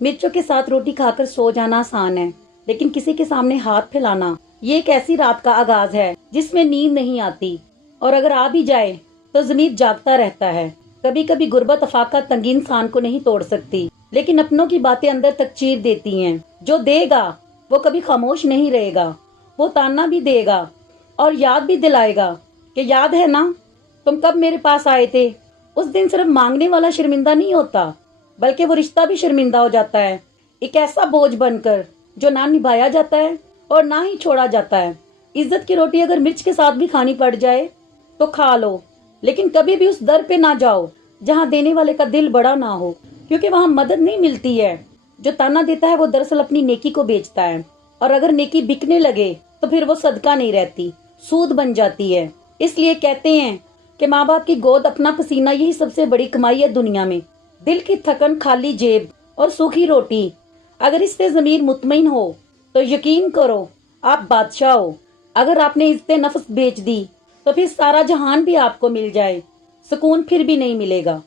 مرچوں کے ساتھ روٹی کھا کر سو جانا آسان ہے، لیکن کسی کے سامنے ہاتھ پھیلانا یہ ایک ایسی رات کا آغاز ہے جس میں نیند نہیں آتی، اور اگر آ بھی جائے تو ضمیر جاگتا رہتا ہے۔ کبھی کبھی غربت افاقہ تنگی انسان کو نہیں توڑ سکتی، لیکن اپنوں کی باتیں اندر تک چیر دیتی ہیں۔ جو دے گا وہ کبھی خاموش نہیں رہے گا، وہ تانا بھی دے گا اور یاد بھی دلائے گا کہ یاد ہے نا تم کب میرے پاس آئے تھے۔ اس دن صرف مانگنے والا شرمندہ نہیں ہوتا، بلکہ وہ رشتہ بھی شرمندہ ہو جاتا ہے، ایک ایسا بوجھ بن کر جو نہ نبھایا جاتا ہے اور نہ ہی چھوڑا جاتا ہے۔ عزت کی روٹی اگر مرچ کے ساتھ بھی کھانی پڑ جائے تو کھا لو، لیکن کبھی بھی اس در پہ نہ جاؤ جہاں دینے والے کا دل بڑا نہ ہو، کیونکہ وہاں مدد نہیں ملتی ہے۔ جو تانا دیتا ہے وہ دراصل اپنی نیکی کو بیچتا ہے، اور اگر نیکی بکنے لگے تو پھر وہ صدقہ نہیں رہتی، سود بن جاتی ہے۔ اس لیے کہتے ہیں کہ ماں باپ کی گود، اپنا پسینہ، یہی سب سے بڑی کمائی ہے دنیا میں۔ دل کی تھکن، خالی جیب اور سوکھی روٹی، اگر اس سے ضمیر مطمئن ہو تو یقین کرو آپ بادشاہ ہو۔ اگر آپ نے عزت نفس بیچ دی تو پھر سارا جہان بھی آپ کو مل جائے، سکون پھر بھی نہیں ملے گا۔